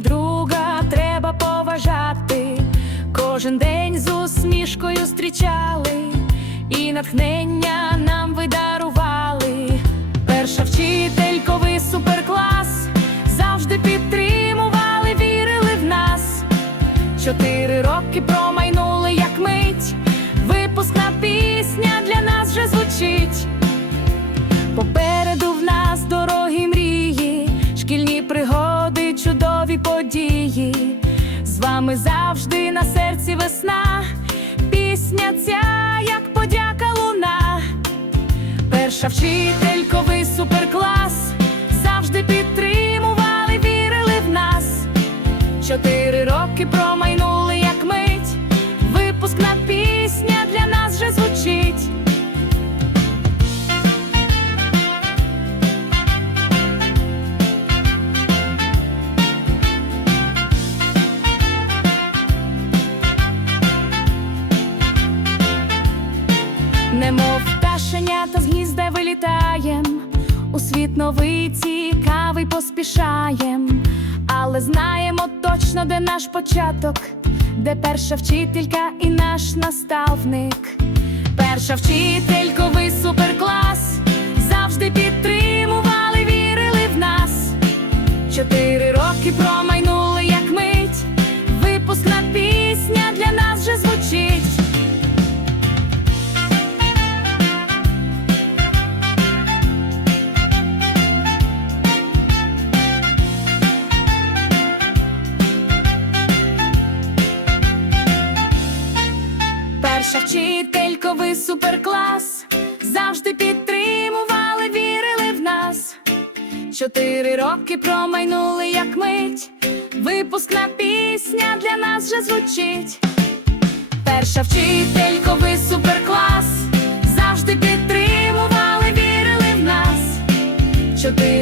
як друга треба поважати, кожен день з усмішкою зустрічали і натхнення нам видарували. Перша вчительковий суперклас, завжди підтримували, вірили в нас. Чотири роки про майно. Вами завжди на серці весна, пісня ця, як подяка луна. Перша вчительковий суперклас, завжди підтримували, вірили в нас. Чотири роки промайнули, пташенята з гнізда вилітаєм, у світ новий цікавий поспішаєм, але знаємо точно, де наш початок, де перша вчителька і наш наставник. Перша вчителько, ви суперклас, завжди підтримували, вірили в нас. Чотири роки промайнули, Перша вчителько, ви суперклас, завжди підтримували, вірили в нас. Чотири роки промайнули, як мить. Випускна пісня для нас вже звучить. Перша вчителько, ви суперклас, завжди підтримували, вірили в нас. Чотири.